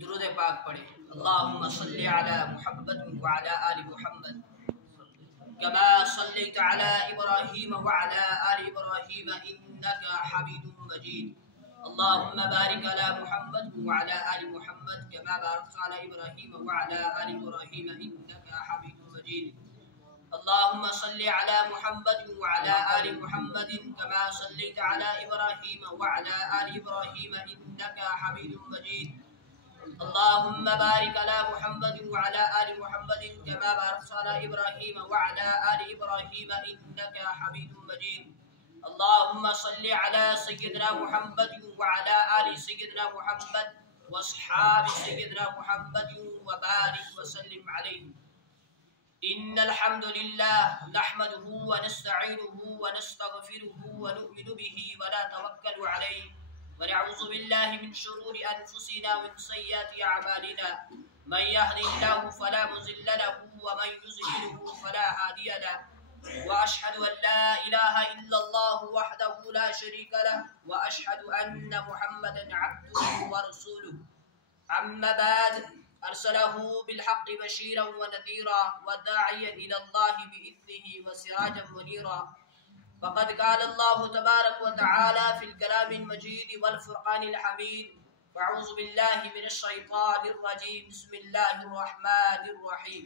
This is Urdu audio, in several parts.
درود پاک پڑھیں. اللہم صلی علی محمد وعلی آل محمد کما صلیت علی ابراہیم وعلی آل ابراہیم انکا حمید مجید. اللہم بارک علی محمد وعلی آل محمد کما بارکت علی ابراہیم وعلی آل ابراہیم انکا حمید مجید. اللہم صلی علی محمد وعلی آل محمد کما صلیت علی ابراہیم وعلی آل ابراہیم انکا حمید مجید. اللهم بارك على محمد وعلى آل محمد كما باركت على إبراهيم وعلى آل إبراهيم إنك حميد مجيد. اللهم صل على سيدنا محمد وعلى آل سيدنا محمد وأصحاب سيدنا محمد وبارك وسلم عليه. إن الحمد لله نحمده ونستعينه ونستغفره ونؤمن به ونتوكل عليه ونعوذ بالله من شرور أنفسنا ومن سيئات أعمالنا. من يهد الله فلا مضل له ومن يضلل فلا هادي له. وأشهد أن لا إله إلا الله وحده لا شريك له وأشهد أن محمدا عبده ورسوله. أما بعد أرسله بالحق بشيرا ونذيرا وداعيا إلى الله بإذنه وسراجا منيرا. فقد قال الله تبارك وتعالى في الكلام المجيد والفرقان الحميد. فأعوذ بالله من الشيطان الرجيم. بسم الله الرحمن الرحيم.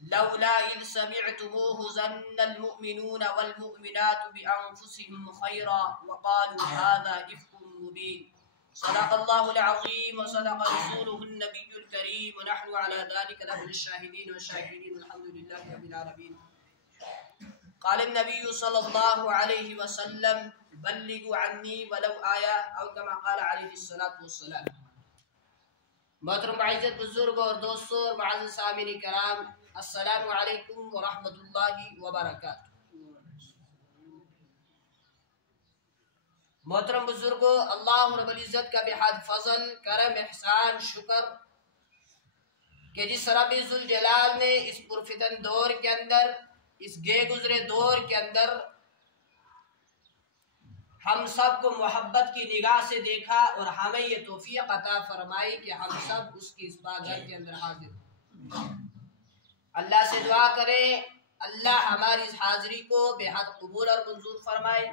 لولا إذ سمعتموه ظن المؤمنون والمؤمنات بأنفسهم خيرا وقالوا هذا إفك مبين. صدق الله العظيم وصدق رسوله النبي الكريم ونحن على ذلك لمن الشاهدين والشاكرين والحمد لله رب العالمين. قال النبي صلى الله عليه وسلم بلغوا عني ولو آية او كما قال عليه الصلاة والسلام. محترم عزت بزرگ اور دوستوں اور معزز سامعین کرام، السلام علیکم ورحمۃ اللہ وبرکاتہ. محترم بزرگوں، اللہ رب العزت کا بحد فضل، کرم، احسان، شکر کہ جس رب ذوالجلال نے اس پرفتن دور کے اندر، اس گئے گزرے دور کے اندر ہم سب کو محبت کی نگاہ سے دیکھا اور ہمیں یہ توفیق عطا فرمائی کہ ہم سب اس کی اس بارگاہ کے اندر حاضر ہیں. اللہ سے دعا کریں اللہ ہماری اس حاضری کو بے حد قبول اور منظور فرمائے،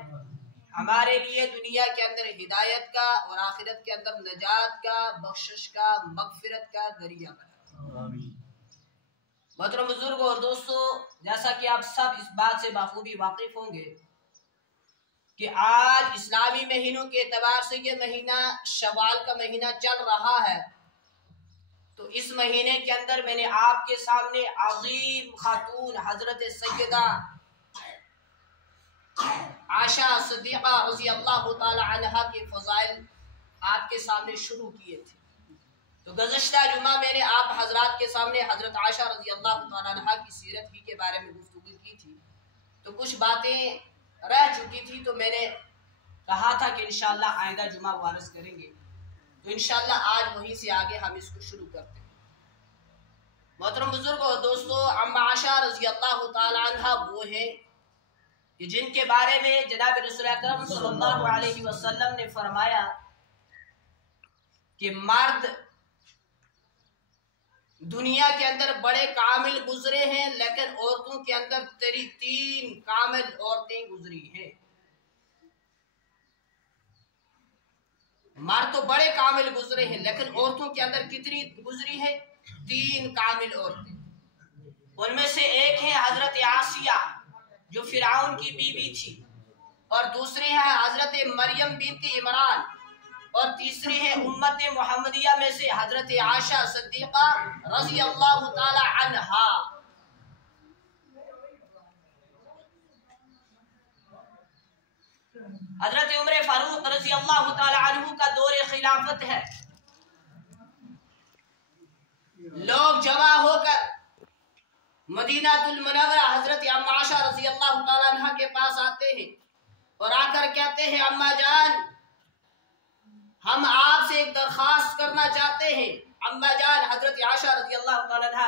ہمارے لیے دنیا کے اندر ہدایت کا اور آخرت کے اندر نجات کا، بخشش کا، مغفرت کا ذریعہ بنائے. محترم بزرگوں اور دوستوں، جیسا کہ آپ سب اس بات سے بخوبی واقف ہوں گے کہ آج اسلامی مہینوں کے اعتبار سے یہ مہینہ شوال کا مہینہ چل رہا ہے. تو اس مہینے کے اندر میں نے آپ کے سامنے عظیم خاتون حضرت سیدہ عائشہ صدیقہ رضی اللہ تعالی عنہا کے فضائل آپ کے سامنے شروع کیے تھے. تو گزشتہ جمعہ میں نے آپ حضرات کے سامنے حضرت عائشہ رضی اللہ تعالیٰ عنہ کی سیرت ہی کے بارے میں گفتگو کی تھی. تو کچھ باتیں رہ چکی تھی تو میں نے کہا تھا کہ انشاءاللہ آئندہ جمعہ وارث کریں گے. تو انشاءاللہ آج وہیں سے آگے ہم اس کو شروع کرتے ہیں. محترم بزرگوں اور دوستوں، ام عائشہ رضی اللہ تعالیٰ عنہ وہ ہیں کہ جن کے بارے میں جناب رسول اکرم صلی اللہ علیہ وسلم نے فرمایا کہ مرد دنیا کے اندر بڑے کامل گزرے ہیں لیکن عورتوں کے اندر تین کامل عورتیں گزری ہیں. مرد تو بڑے کامل گزرے ہیں لیکن عورتوں کے اندر کتنی گزری ہے؟ 3 کامل عورتیں. ان میں سے ایک ہے حضرت آسیہ جو فرعون کی بیوی تھی، اور دوسری ہے حضرت مریم بنت عمران، اور تیسری ہے امت محمدیہ میں سے حضرت عائشہ صدیقہ رضی اللہ تعالی عنہا. حضرت عمر فاروق رضی اللہ تعالی عنہ کا دور خلافت ہے. لوگ جمع ہو کر مدینہ المنورہ حضرت ام عائشہ رضی اللہ تعالی عنہ کے پاس آتے ہیں اور آ کر کہتے ہیں اماں جان ہم آپ سے ایک درخواست کرنا چاہتے ہیں. اماں جان حضرت عائشہ رضی اللہ تعالی عنہ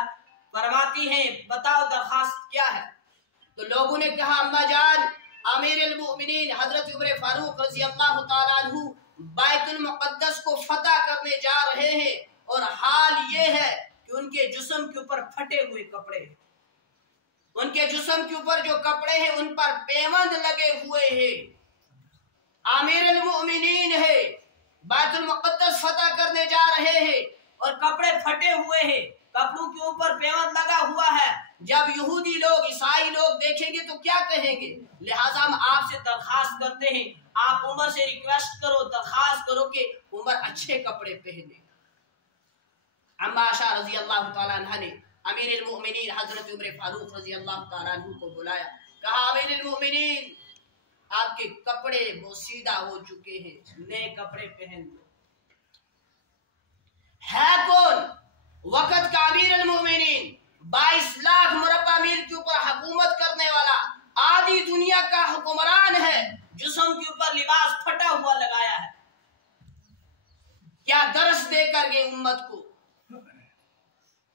فرماتی ہیں بتاؤ درخواست کیا ہے؟ تو لوگوں نے کہا اماں جان امیر المؤمنین حضرت عمر فاروق رضی اللہ تعالی عنہ بیت المقدس کو فتح کرنے جا رہے ہیں اور حال یہ ہے کہ ان کے جسم کے اوپر پھٹے ہوئے کپڑے ہیں، ان کے جسم کے اوپر جو کپڑے ہیں ان پر پیوند لگے ہوئے ہیں، امیر المؤمنین ہے، بیت المقدس فتح کرنے جا رہے ہیں اور کپڑے پھٹے ہوئے ہیں، کپڑوں کے اوپر پیوند لگا ہوا ہے۔ جب یہودی لوگ، عیسائی لوگ دیکھیں گے تو کیا کہیں گے؟ لہٰذا ہم آپ سے درخواست کرتے ہیں، آپ عمر سے ریکویسٹ کرو، درخواست کرو کہ عمر اچھے کپڑے پہنے۔ عمہ عائشہ رضی اللہ تعالیٰ عنہ نے امیر المؤمنین حضرت عمر فاروق رضی اللہ تعالیٰ عنہ کو بلایا، کہا امیر المؤمنین آپ کے کپڑے بوسیدہ ہو چکے ہیں، نئے کپڑے پہن لو۔ ہے کون؟ وقت کا امیر المؤمنین، 22 لاکھ مربع میل کے اوپر حکومت کرنے والا، آدھی دنیا کا حکمران ہے، جسم کے اوپر لباس پھٹا ہوا لگایا ہے۔ کیا درس دے کر گئے امت کو،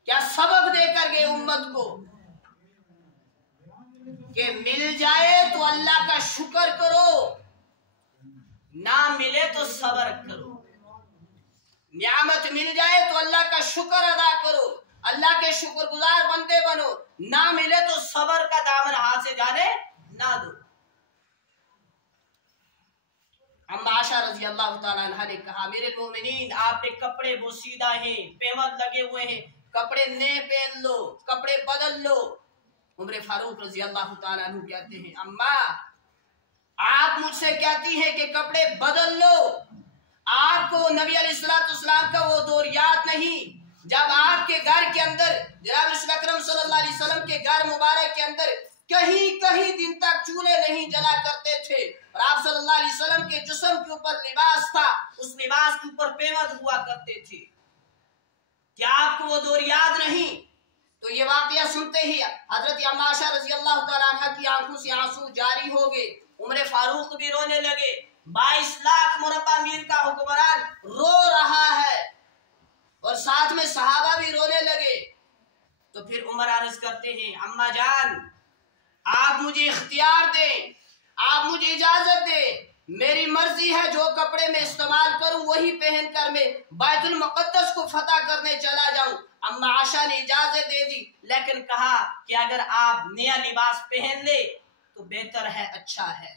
کیا سبق دے کر گئے امت کو کہ مل جائے تو اللہ کا شکر کرو، نہ ملے تو صبر کرو۔ نعمت مل جائے تو اللہ کا شکر ادا کرو، اللہ کے شکر گزار بندے بنو، نہ ملے تو صبر کا دامن ہاتھ سے جانے نہ دو۔ عمہ عائشہ رضی اللہ تعالیٰ عنہ نے کہا میرے مومنین آپ کے کپڑے بوسیدہ ہیں، پیوند لگے ہوئے ہیں، کپڑے نئے پہن لو، کپڑے بدل لو۔ عمر فاروق رضی اللہ تعالیٰ عنہ کہتے ہیں اماں آپ مجھ سے کہتی ہیں کہ کپڑے بدل لو، آپ کو نبی علیہ السلام کا وہ دور یاد نہیں جب آپ کے گھر کے اندر جناب رسول اکرم صلی اللہ علیہ وسلم کے گھر مبارک کے اندر کہیں دن تک چولہے نہیں جلا کرتے تھے، اور آپ صلی اللہ علیہ وسلم کے جسم کے اوپر لباس تھا، اس لباس کے اوپر پیوند ہوا کرتے تھے؟ کیا آپ کو وہ دور یاد نہیں؟ تو یہ واقعہ سنتے ہی حضرت عمہ عائشہ رضی اللہ تعالیٰ عنہ کی آنکھوں سے آنسو جاری ہو گئے، عمر فاروق بھی رونے لگے، 22 لاکھ مربع میل کا حکمران رو رہا ہے اور ساتھ میں صحابہ بھی رونے لگے۔ تو پھر عمر عرض کرتے ہیں اماں جان آپ مجھے اختیار دیں، آپ مجھے اجازت دیں، میری مرضی ہے جو کپڑے میں استعمال کروں وہی پہن کر میں بیت المقدس کو فتح کرنے چلا جاؤں۔ اماں عائشہ نے اجازت دے دی، لیکن کہا کہ اگر آپ نیا لباس پہن لے تو بہتر ہے، اچھا ہے۔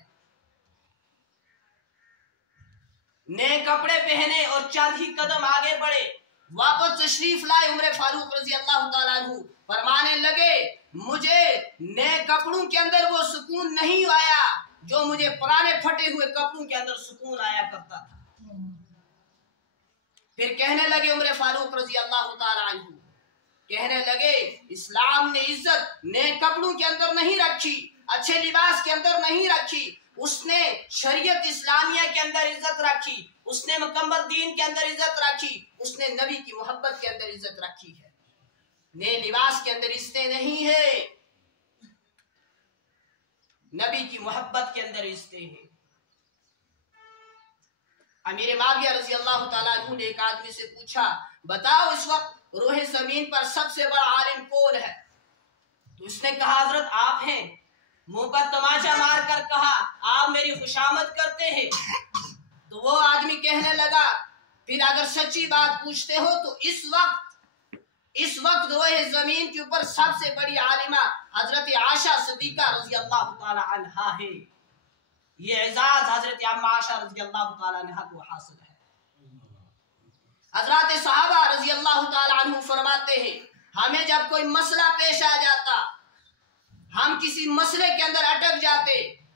نئے کپڑے پہنے اور چند ہی قدم آگے بڑھے، واپس تشریف لائے عمر فاروق رضی اللہ تعالیٰ عنہ، فرمانے لگے مجھے نئے کپڑوں کے اندر وہ سکون نہیں آیا جو مجھے پرانے پھٹے ہوئے کپڑوں کے اندر سکون آیا کرتا تھا۔ پھر کہنے لگے عمر فاروق رضی اللہ تعالیٰ عنہ، کہنے لگے اسلام نے عزت نئے کپڑوں کے اندر نہیں رکھی، اچھے لباس کے اندر نہیں رکھی، اس نے شریعت اسلامیہ کے اندر عزت رکھی، اس نے مکمل دین کے اندر عزت رکھی، اس نے نبی کی محبت کے اندر عزت رکھی ہے، نئے لباس کے اندر عزتیں نہیں ہے، نبی کی محبت کے اندر عزتیں ہیں۔ امیر معاویہ رضی اللہ تعالیٰ عنہ نے ایک آدمی سے پوچھا بتاؤ اس وقت روح زمین پر سب سے بڑا عالم کون ہے؟ تو اس نے کہا حضرت آپ ہیں۔ منہ پر تماچا مار کر کہا آپ میری خوشامد کرتے ہیں؟ تو وہ آدمی کہنے لگا پھر اگر سچی بات پوچھتے ہو تو اس وقت روح زمین کے اوپر سب سے بڑی عالمہ حضرت عائشہ صدیقہ رضی اللہ تعالی عنہا ہے۔ یہ اعزاز حضرت عمہ عائشہ رضی اللہ تعالی عنہا کو حاصل ہے۔ حضرات صحابہ رضی اللہ تعالی عنہ فرماتے ہیں ہمیں جب کوئی مسئلہ پیش آ جاتا، ہم کسی مسئلے کے اندر اٹک جاتے،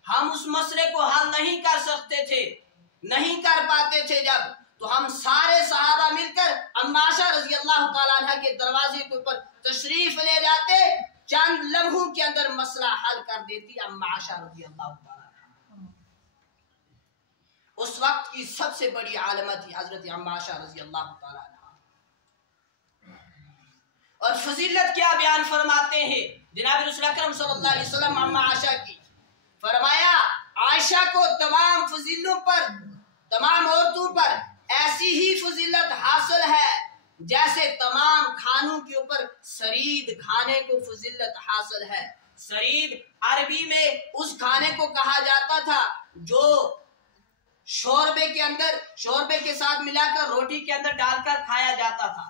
ہم اس مسئلے کو حل نہیں کر سکتے تھے، نہیں کر پاتے تھے، جب تو ہم سارے صحابہ مل کر عمہ عائشہ رضی اللہ تعالیٰ عنہ کے دروازے کے اوپر تشریف لے جاتے، چند لمحوں کے اندر مسئلہ حل کر دیتی عمہ عائشہ رضی اللہ تعالیٰ عنہ۔ اس وقت کی سب سے بڑی عالمہ تھی حضرت عمہ عائشہ رضی اللہ تعالیٰ عنہ۔ اور فضیلت کیا بیان فرماتے ہیں جناب رسول اکرم صلی اللہ علیہ وسلم عمہ عائشہ کی، فرمایا عائشہ کو تمام فضیلوں پر، تمام عورتوں پر ایسی ہی فضیلت حاصل ہے جیسے تمام کھانوں کے اوپر سرید کھانے کو فضیلت حاصل ہے۔ سرید عربی میں اس کھانے کو کہا جاتا تھا جو شوربے کے ساتھ ملا کر روٹی کے اندر ڈال کر کھایا جاتا تھا۔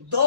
2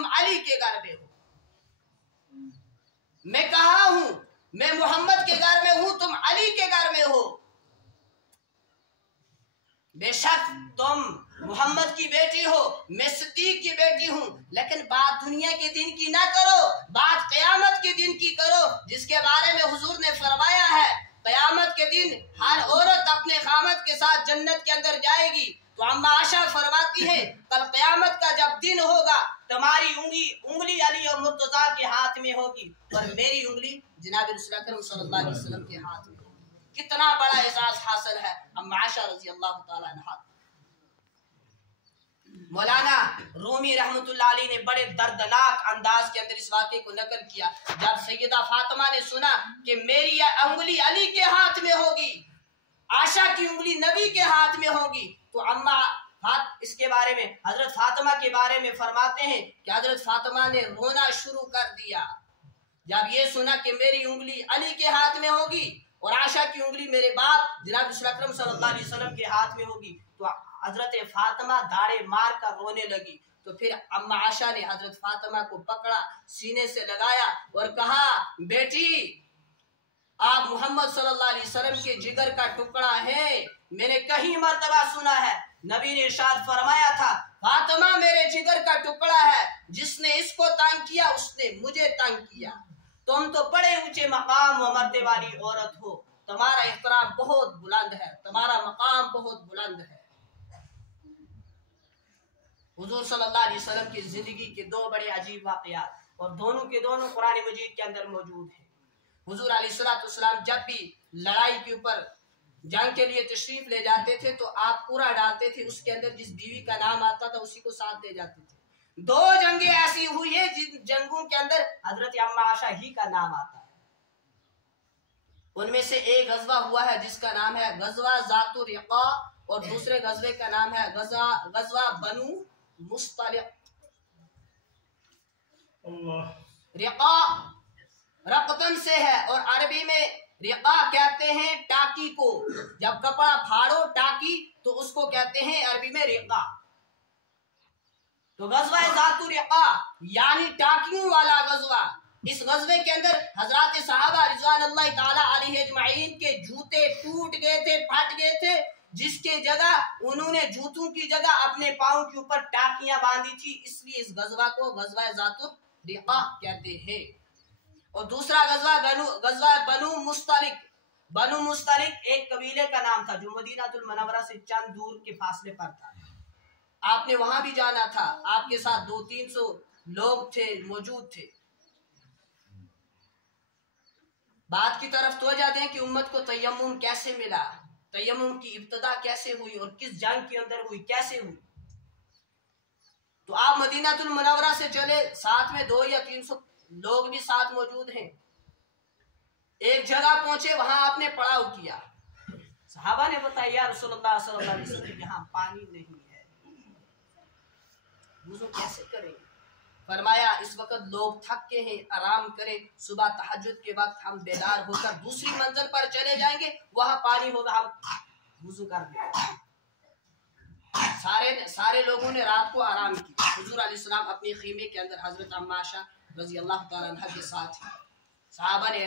تم علی کے گھر میں ہو. میں کہاں ہوں؟ میں محمد کے گھر میں ہوں، تم علی کے گھر میں ہو. بے شک تم محمد کی بیٹی ہو، میں صدیق کی بیٹی ہوں، لیکن بات دنیا کے دن کی نہ کرو، بات قیامت کے دن کی کرو، جس کے بارے میں حضور نے فرمایا ہے قیامت کے دن ہر عورت اپنے خامد کے ساتھ جنت کے اندر جائے گی. تو اما عائشہ فرماتی ہے کل قیامت کا جب دن ہوگا تمہاری انگلی علی اور مرتضیٰ کے ہاتھ میں ہوگی اور میری انگلی جناب رسول اکرم صلی اللہ علیہ وسلم کے ہاتھ میں ہوگی. کتنا بڑا اعزاز حاصل ہے اما عائشہ رضی اللہ تعالی عنہا. مولانا رومی رحمت اللہ علیہ نے بڑے دردناک انداز کے اندر اس واقعے کو نقل کیا. جب سیدہ فاطمہ نے سنا کہ میری انگلی علی کے ہاتھ میں ہوگی، عائشہ کی انگلی نبی کے ہاتھ میں ہوگی، تو اما اس کے بارے میں حضرت فاطمہ کے بارے میں فرماتے ہیں کہ حضرت فاطمہ نے رونا شروع کر دیا جب یہ سنا کہ میری انگلی علی کے ہاتھ میں ہوگی اور عائشہ کی انگلی میرے باپ جناب رسول اکرم صلی اللہ علیہ وسلم کے ہاتھ میں ہوگی. تو حضرت فاطمہ داڑے مار کر رونے لگی. تو پھر اما عائشہ نے حضرت فاطمہ کو پکڑا، سینے سے لگایا اور کہا بیٹی آپ محمد صلی اللہ علیہ وسلم کے جگر کا ٹکڑا ہے. میں نے کہیں مرتبہ سنا ہے نبی نے ارشاد فرمایا تھا فاطمہ میرے جگر کا ٹکڑا ہے، جس نے اس کو تنگ کیا اس نے مجھے تنگ کیا. تم تو بڑے اونچے مقام و مرتبے والی عورت ہو، تمہارا احترام بہت بلند ہے، تمہارا مقام بہت بلند ہے. حضور صلی اللہ علیہ وسلم کی زندگی کے دو بڑے عجیب واقعات اور دونوں کے دونوں قرآن مجید کے اندر موجود ہیں. حضور علیہ السلام جب بھی لڑائی کے اوپر جنگ کے لیے تشریف لے جاتے تھے تو آپ پورا ڈالتے تھے، اس کے اندر جس بیوی کا نام آتا تھا اسی کو ساتھ لے جاتے تھے. دو جنگیں ایسی ہوئی ہیں جن جنگوں کے اندر حضرت اما عائشہ ہی کا نام آتا ہے. ان میں سے ایک غزوہ ہوا ہے جس کا نام ہے غزوہ ذات الرقاع اور دوسرے غزوے کا نام ہے غزوہ بنو مصطلق. رقاع رقتن سے ہے اور عربی میں رقاع کہتے ہیں ٹاکی کو. جب کپڑا پھاڑو ٹاکی تو اس کو کہتے ہیں عربی میں رقاع. تو غزوہ ذات الرقاع یعنی ٹاکیوں والا غزوہ. اس غزوے کے اندر حضرات صحابہ رضوان اللہ تعالی علیہ اجمعین کے جوتے ٹوٹ گئے تھے، پھٹ گئے تھے، جس کے جگہ انہوں نے جوتوں کی جگہ اپنے پاؤں کے اوپر ٹاکیاں باندھی تھی، اس لیے اس غزوہ کو غزوہ ذات الرقاع کہتے ہیں. اور دوسرا غزوہ بنو مصطلق. بنو مصطلق ایک قبیلے کا نام تھا جو مدینہ المنورہ سے چند دور کے فاصلے پر تھا. آپ نے وہاں بھی جانا تھا، آپ کے ساتھ 200-300 لوگ تھے، موجود تھے. بات کی طرف توجہ دیں کہ امت کو تیمم کیسے ملا، تیمم کی ابتدا کیسے ہوئی اور کس جنگ کے اندر ہوئی، کیسے ہوئی. تو آپ مدینہ المنورہ سے چلے، ساتھ میں 200 یا 300 لوگ بھی ساتھ موجود ہیں. ایک جگہ پہنچے، وہاں آپ نے پڑاؤ کیا. صحابہ نے بتایا یا رسول اللہ صلی اللہ علیہ وسلم یہاں پانی نہیں ہے، وضو کیسے کریں؟ فرمایا اس وقت لوگ تھک کے ہیں، آرام کریں، صبح تہجد کے وقت ہم بیدار ہو کر دوسری منزل پر چلے جائیں گے، وہاں پانی ہوگا، ہم وضو کر لیں. سارے لوگوں نے رات کو آرام کیا. حضور علیہ السلام اپنے خیمے کے اندر حضرت اما عائشہ رضی اللہ تعالیٰ عنہ کے ساتھ صحابہ نے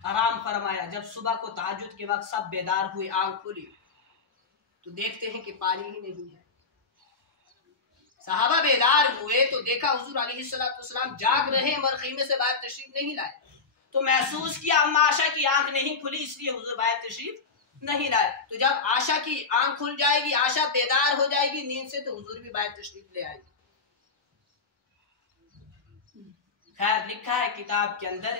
آرام فرمایا. جب صبح کو تہجد کے وقت سب بیدار ہوئے، آنکھ کھلی تو دیکھتے ہیں کہ پانی ہی نہیں ہے. صحابہ بیدار ہوئے تو دیکھا حضور علیہ السلام جاگ رہے ہیں مگر خیمے سے باہر تشریف نہیں لائے. تو محسوس کیا اما عائشہ کی آنکھ نہیں کھلی، اس لیے حضور باہر تشریف نہیں لائے. تو جب عائشہ کی آنکھ کھل جائے گی، عائشہ بیدار ہو جائے گی نیند سے، تو حضور بھی باہر تشریف لے آئے گی. خیر لکھا ہے کتاب کے اندر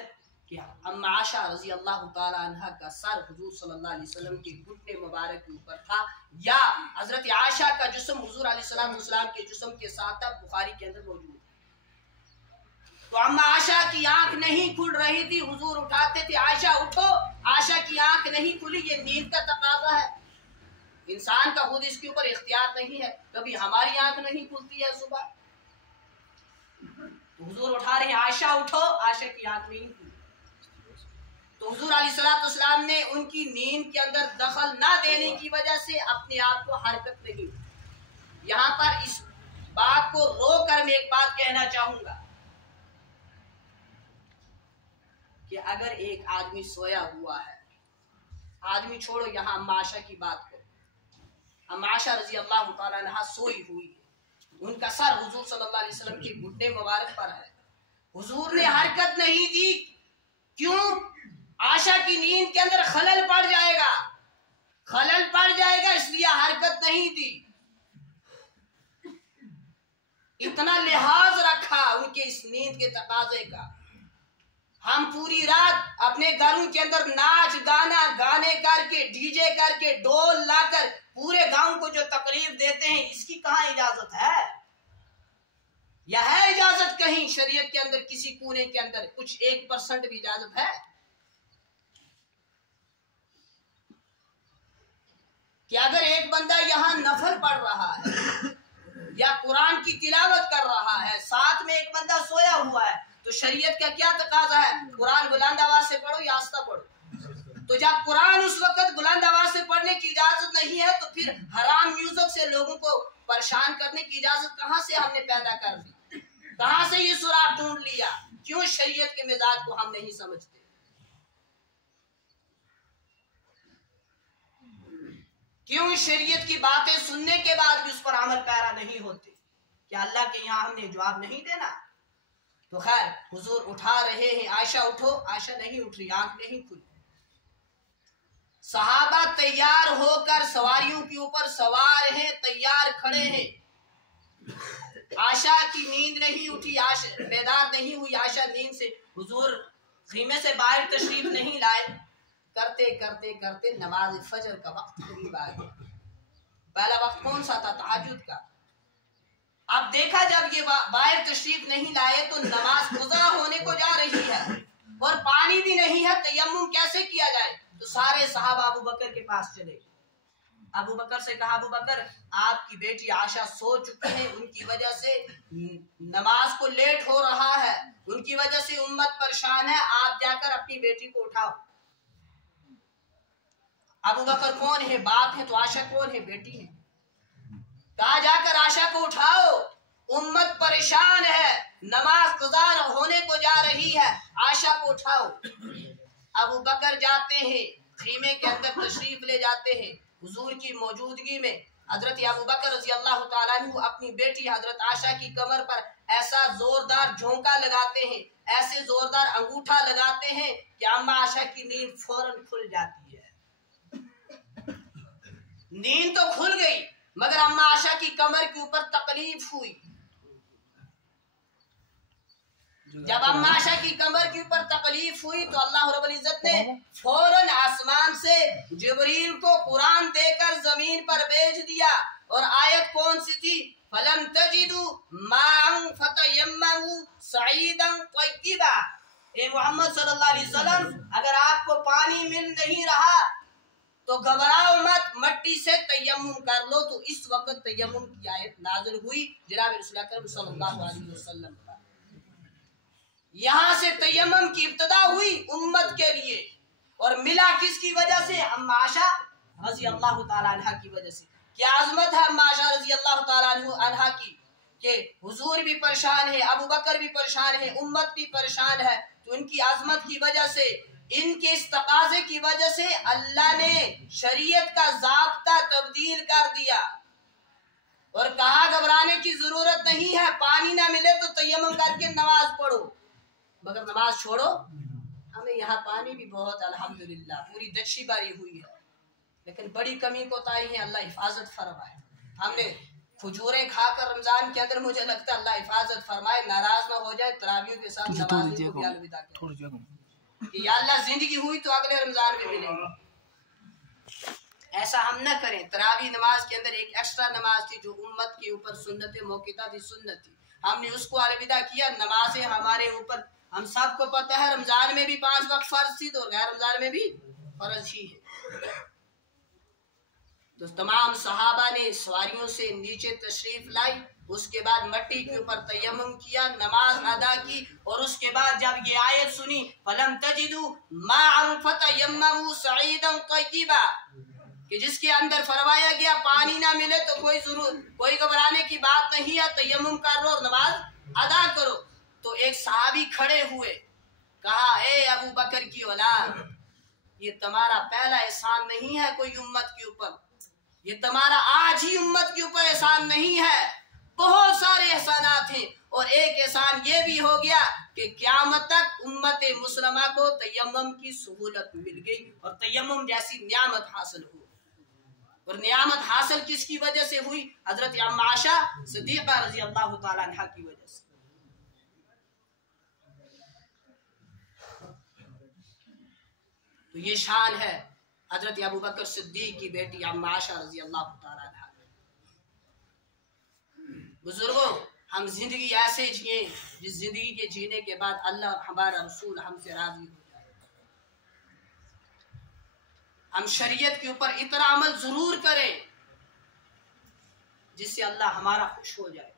کہ اما عائشہ رضی اللہ تعالی عنہ کا سر حضور صلی اللہ علیہ وسلم کے گھٹنے مبارک کے اوپر تھا، یا حضرت عائشہ کا جسم حضور علیہ السلام کے جسم کے ساتھ تھا، بخاری کے اندر موجود. تو اما عائشہ کی آنکھ نہیں کھل رہی تھی، حضور اٹھاتے تھے عائشہ اٹھو، عائشہ کی آنکھ نہیں کھلی. یہ نیند کا تقاضا ہے، انسان کا خود اس کے اوپر اختیار نہیں ہے. کبھی ہماری آنکھ نہیں کھلتی ہے صبح، حضور اٹھا رہے ہیں عائشہ اٹھو، عائشہ کی آنکھ نہیں کھلی. تو حضور علیہ السلام نے ان کی نیند کے اندر دخل نہ دینے کی وجہ سے اپنے آپ کو حرکت نہیں. یہاں پر اس بات کو رو کر میں میں ایک بات کہنا چاہوں گا کہ اگر ایک آدمی سویا ہوا ہے، آدمی چھوڑو یہاں اما عائشہ کی بات کرو، اما عائشہ رضی اللہ تعالیٰ عنہا سوئی ہوئی ہے، ان کا سر حضور صلی اللہ علیہ وسلم کے گھٹنے مبارک پر ہے، حضور نے حرکت نہیں دی، کیوں؟ عائشہ کی نیند کے اندر خلل پڑ جائے گا، خلل پڑ جائے گا، اس لیے حرکت نہیں دی، اتنا لحاظ رکھا ان کے اس نیند کے تقاضے کا۔ ہم پوری رات اپنے گھروں کے اندر ناچ گانا گانے کر کے، ڈی جے کر کے، ڈول لا کر پورے گاؤں کو جو تقریب دیتے ہیں، اس کی کہاں اجازت ہے؟ یا ہے اجازت کہیں شریعت کے اندر کسی کونے کے اندر کچھ 1% بھی اجازت ہے کہ اگر ایک بندہ یہاں نفل پڑھ رہا ہے یا قرآن کی تلاوت کر رہا ہے، ساتھ میں ایک بندہ سویا ہوا ہے، تو شریعت کا کیا تقاضا ہے؟ قرآن بلند آواز سے پڑھو یا آہستہ پڑھو؟ تو جب قرآن اس وقت بلند آواز سے پڑھنے کی اجازت نہیں ہے، تو پھر حرام میوزک سے لوگوں کو پریشان کرنے کی اجازت کہاں سے ہم نے پیدا کر دی؟ کہاں سے یہ سراغ ڈھونڈ لیا؟ کیوں شریعت کے مزاج کو ہم نہیں سمجھتے؟ کیوں شریعت کی باتیں سننے کے بعد بھی اس پر عمل پیرا نہیں ہوتے؟ کیا اللہ کے یہاں ہم نے جواب نہیں دینا؟ تو خیر حضور اٹھا رہے ہیں، عائشہ اٹھو، عائشہ نہیں اٹھ رہی، آنکھ نہیں کھلی، صحابہ تیار ہو کر سواریوں کے اوپر سوار ہیں، تیار کھڑے ہیں، عائشہ کی نیند نہیں اٹھی، عائشہ بیدار نہیں ہوئی، عائشہ نیند سے، حضور خیمے سے باہر تشریف نہیں لائے، کرتے کرتے کرتے نماز فجر کا وقت قریب آ گیا۔ پہلا وقت کون سا تھا؟ تہجد کا۔ اب دیکھا جب یہ باہر تشریف نہیں لائے تو نماز قضا ہونے کو جا رہی ہے اور پانی بھی نہیں ہے، تیمم کیسے کیا جائے؟ تو سارے صحابہ ابو بکر کے پاس چلے، ابو بکر سے کہا ابو بکر آپ کی بیٹی عائشہ سو چکی ہے، ان کی وجہ سے نماز کو لیٹ ہو رہا ہے، ان کی وجہ سے امت پریشان ہے، آپ جا کر اپنی بیٹی کو اٹھاؤ۔ ابو بکر کون ہے؟ باپ ہے، تو عائشہ کون ہے؟ بیٹی ہے۔ کہا جا کر عائشہ کو اٹھاؤ، امت پریشان ہے، نماز قضا ہونے کو جا رہی ہے، عائشہ کو اٹھاؤ۔ ابو بکر جاتے ہیں، خیمے کے اندر تشریف لے جاتے ہیں، حضور کی موجودگی میں حضرت ابو بکر رضی اللہ تعالیٰ عنہ اپنی بیٹی حضرت عائشہ کی کمر پر ایسا زوردار جھونکا لگاتے ہیں، ایسے زوردار انگوٹھا لگاتے ہیں کہ اما عائشہ کی نیند فوراً کھل جاتی ہے۔ نیند تو کھل گئی مگر اما عائشہ کی کمر کے اوپر تکلیف ہوئی۔ جب اما عائشہ کی کمر کے اوپر تکلیف ہوئی تو اللہ رب العزت نے فوراً آسمان سے جبریل کو قرآن دے کر زمین پر بھیج دیا، اور آیت کون سی تھی؟ فَلَمْ تَجِدُوا مَاءً فَتَيَمَّمُوا صَعِيدًا طَيِّبًا۔ اے محمد صلی اللہ علیہ وسلم، اگر آپ کو پانی مل نہیں رہا تو گھبراؤ مت، مٹی سے تیمم کر لو۔ تو اس وقت تیمم کی آیت نازل ہوئی جناب رسول اکرم صلی اللہ علیہ وسلم پر۔ یہاں سے تیمم کی ابتدا ہوئی امت کے لیے، اور ملا کس کی وجہ سے؟ اما عائشہ رضی اللہ تعالیٰ عنہ کی وجہ سے۔ کیا عظمت ہے اما عائشہ رضی اللہ تعالیٰ عنہ کی کہ حضور بھی پریشان ہے، ابو بکر بھی پریشان ہے، امت بھی پریشان ہے، تو ان کی عظمت کی وجہ سے، ان کے اس تقاضے کی وجہ سے اللہ نے شریعت کا ضابطہ تبدیل کر دیا اور کہا گھبرانے کی ضرورت نہیں ہے، پانی نہ ملے تو تیمم کر کے نماز پڑھو، مگر نماز چھوڑو۔ ہمیں یہاں پانی بھی بہت الحمدللہ پوری دچی باری ہوئی ہے، لیکن بڑی کمی کوتاہی ہے، اللہ حفاظت فرمائے۔ ہم نے کھجوریں کھا کر رمضان کے اندر، مجھے لگتا ہے اللہ حفاظت فرمائے، ناراض نہ ہو جائے، تراویح کے ساتھ نماز کو بھی الوداع کریں کہ یا اللہ زندگی ہوئی تو اگلے رمضان میں ملیں گے۔ ایسا ہم نہ کریں۔ تراویح نماز کے اندر ایک ایکسٹرا نماز تھی جو امت کے اوپر سنت موقعہ تھی، سنت تھی، ہم نے اس کو الوداع کیا۔ نمازیں ہمارے اوپر، ہم سب کو پتہ ہے رمضان میں بھی 5 وقت فرض تھی تو غیر رمضان میں بھی فرض ہی ہے۔ تو تمام صحابہ نے سواریوں سے نیچے تشریف لائی، اس کے بعد مٹی کے اوپر تیمم کیا، نماز ادا کی، اور اس کے بعد جب یہ آیت سنی فَلَمْ تَجِدُوا مَاءً فَتَيَمَّمُوا صَعِيدًا طَيِّبًا، کہ جس کے اندر فرمایا گیا پانی نہ ملے تو کوئی گھبرانے کی بات نہیں ہے، تیمم کر لو اور نماز ادا کرو۔ تو ایک صحابی کھڑے ہوئے، کہا اے ابو بکر کی اولاد، یہ تمہارا پہلا احسان نہیں ہے کوئی امت کے اوپر، یہ تمہارا آج ہی امت کے اوپر احسان نہیں ہے، بہت سارے احسانات ہیں، اور ایک احسان یہ بھی ہو گیا کہ قیامت تک امت مسلمہ کو تیمم کی سہولت مل گئی اور تیمم جیسی نعمت حاصل ہو۔ اور نعمت حاصل کس کی وجہ سے ہوئی؟ حضرت ام عائشہ صدیقہ رضی اللہ تعالیٰ عنہ کی وجہ سے۔ تو یہ شان ہے حضرت ابو بکر صدیق کی بیٹی ام عائشہ رضی اللہ تعالیٰ عنہ۔ بزرگوں، ہم زندگی ایسے جئیں جس زندگی کے جینے کے بعد اللہ ہمارا رسول ہم سے راضی ہو جائے۔ ہم شریعت کے اوپر اتنا عمل ضرور کریں جس سے اللہ ہمارا خوش ہو جائے۔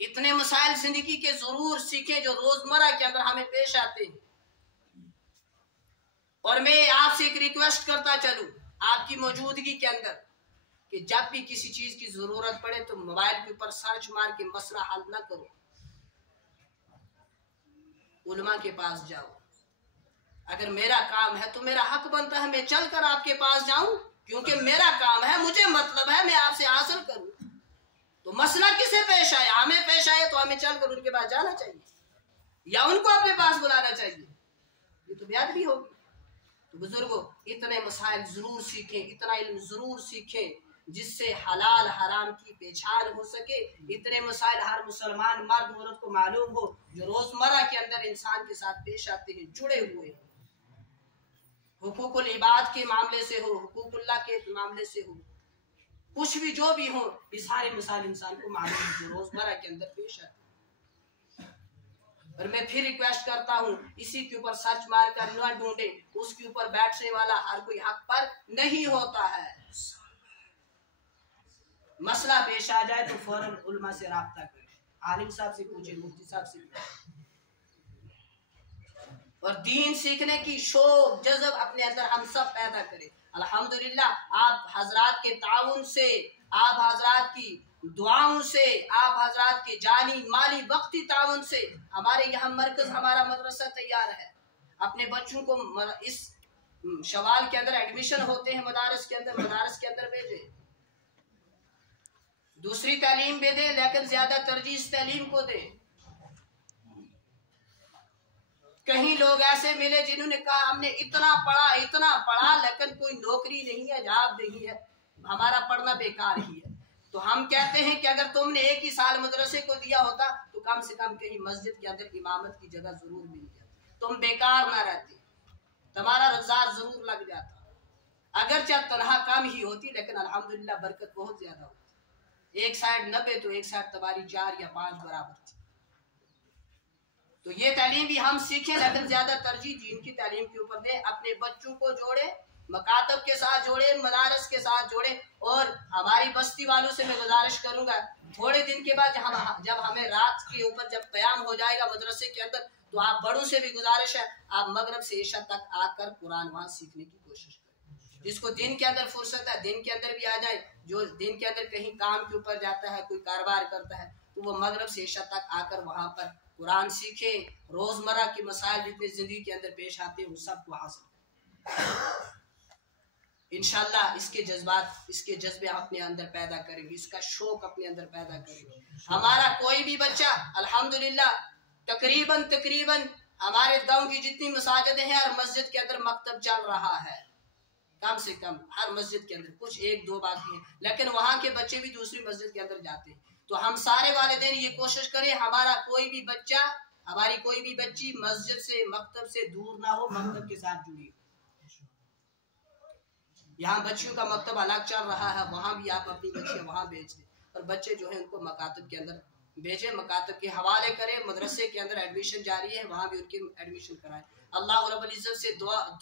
اتنے مسائل زندگی کے ضرور سیکھیں جو روزمرہ کے اندر ہمیں پیش آتے ہیں۔ اور میں آپ سے ایک ریکویسٹ کرتا چلوں آپ کی موجودگی کے اندر کہ جب بھی کسی چیز کی ضرورت پڑے تو موبائل کے اوپر سرچ مار کے مسئلہ حل نہ کرو، علماء کے پاس جاؤ۔ اگر میرا کام ہے تو میرا حق بنتا ہے میں چل کر آپ کے پاس جاؤں، کیونکہ میرا کام ہے، مجھے مطلب ہے میں آپ سے حاصل کروں۔ تو مسئلہ کسے پیش آئے؟ ہمیں پیش آئے تو ہمیں چل کر ان کے پاس جانا چاہیے یا ان کو اپنے پاس بلانا چاہیے، یہ تو بیعت بھی ہوگی۔ تو بزرگوں، اتنے مسائل ضرور سیکھیں، اتنا علم ضرور سیکھیں جس سے حلال حرام کی پہچان ہو سکے۔ اتنے مسائل ہر مسلمان مرد عورت کو معلوم ہو جو روزمرہ کے اندر انسان کے ساتھ پیش آتے ہیں، جڑے ہوئے ہیں، حقوق العباد کے معاملے سے ہو، حقوق اللہ کے معاملے سے ہو، کچھ بھی جو بھی ہو، یہ سارے مسائل انسان کو معلوم ہے جو روزمرہ کے اندر پیش آتے ہیں۔ اور میں پھر ریکویسٹ کرتا ہوں اسی کے اوپر سرچ مار کر نہ ڈھونڈے، اس کے اوپر بیٹھنے والا ہر کوئی حق پر نہیں ہوتا ہے۔ مسئلہ پیش آ جائے تو فوراً علماء سے رابطہ کریں، عالم صاحب سے پوچھیں، مفتی صاحب سے پوچھیں، اور دین سیکھنے کی شوق جذب اپنے اندر ہم سب پیدا کریں۔ الحمدللہ آپ حضرات کے تعاون سے، آپ حضرات کی دعاؤں سے، آپ حضرات کے جانی مالی وقتی تعاون سے ہمارے یہاں مرکز، ہمارا مدرسہ تیار ہے۔ اپنے بچوں کو اس شوال کے اندر ایڈمیشن ہوتے ہیں مدارس کے اندر بھیجیں، دوسری تعلیم بھی دیں لیکن زیادہ ترجیح اس تعلیم کو دیں۔ کہیں لوگ ایسے ملے جنہوں نے کہا ہم نے اتنا پڑھا لیکن کوئی نوکری نہیں ہے، جاب نہیں ہے، ہمارا پڑھنا بیکار ہی ہے۔ تو ہم کہتے ہیں کہ اگر تم نے ایک ہی سال مدرسے کو دیا ہوتا تو کم سے کم کہیں مسجد کے اندر امامت کی جگہ ضرور مل جاتی، تم بیکار نہ رہتے، تمہارا روزگار ضرور لگ جاتا، اگرچہ تنہا کم ہی ہوتی لیکن الحمدللہ برکت بہت زیادہ ہوتی۔ ایک سائڈ 90 تو ایک سائڈ تمہاری 4 یا 5 برابر تھی۔ تو یہ تعلیم بھی ہم سیکھیں لیکن زیادہ ترجیح دین کی تعلیم کے اوپر دیں، اپنے بچوں کو جوڑے، مکاتب کے ساتھ جوڑے، مدارس کے ساتھ جوڑے۔ اور ہماری بستی والوں سے میں گزارش کروں گا تھوڑے دن کے بعد جب ہمیں رات کے اوپر جب قیام ہو جائے گا مدرسے کے اندر تو آپ بڑوں سے بھی گزارش ہے آپ مغرب سے عشاء تک آ کر قرآن وہاں سیکھنے کی کوشش کریں۔ جس کو دن کے اندر فرصت ہے دن کے اندر بھی آ جائے، جو دن کے اندر کہیں کام کے اوپر جاتا ہے، کوئی کاروبار کرتا ہے تو وہ مغرب سے عشاء تک آ کر وہاں پر قرآن سیکھے، روزمرہ کے مسائل جتنے زندگی کے اندر پیش آتے ہیں وہ سب کو حاصل کریں۔ انشاءاللہ اس کے جذبے اپنے اندر پیدا کریں گے، اس کا شوق اپنے اندر پیدا کریں گے۔ ہمارا کوئی بھی بچہ الحمدللہ تقریباً ہمارے گاؤں کی جتنی مساجدیں ہیں ہر مسجد کے اندر مکتب چل رہا ہے، کم سے کم ہر مسجد کے اندر، کچھ 1-2 باقی ہیں لیکن وہاں کے بچے بھی دوسری مسجد کے اندر جاتے ہیں۔ تو ہم سارے والدین یہ کوشش کریں ہمارا کوئی بھی بچہ، ہماری کوئی بھی بچی مسجد سے مکتب سے دور نہ ہو، مکتب کے ساتھ جڑی ہو۔ یہاں بچیوں کا مکتب الگ چل رہا ہے، وہاں بھی آپ اپنی بچیاں وہاں بھیج دیں، اور بچے جو ہیں ان کو مکاتب کے اندر بھیجیں، مکاتب کے حوالے کریں، مدرسے کے اندر ایڈمیشن جاری ہے وہاں بھی ان کی ایڈمیشن کرائیں۔ اللہ رب العزت سے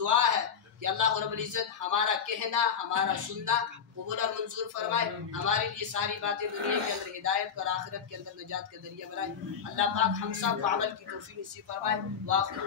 دعا ہے کہ اللہ رب العزت ہمارا کہنا، ہمارا سننا قبول اور منظور فرمائے، ہمارے لیے ساری باتیں دنیا کے اندر ہدایت اور آخرت کے اندر نجات کا ذریعہ بنائے۔ اللہ پاک ہم سب کو عمل کی توفیق نصیب فرمائے۔ وآخر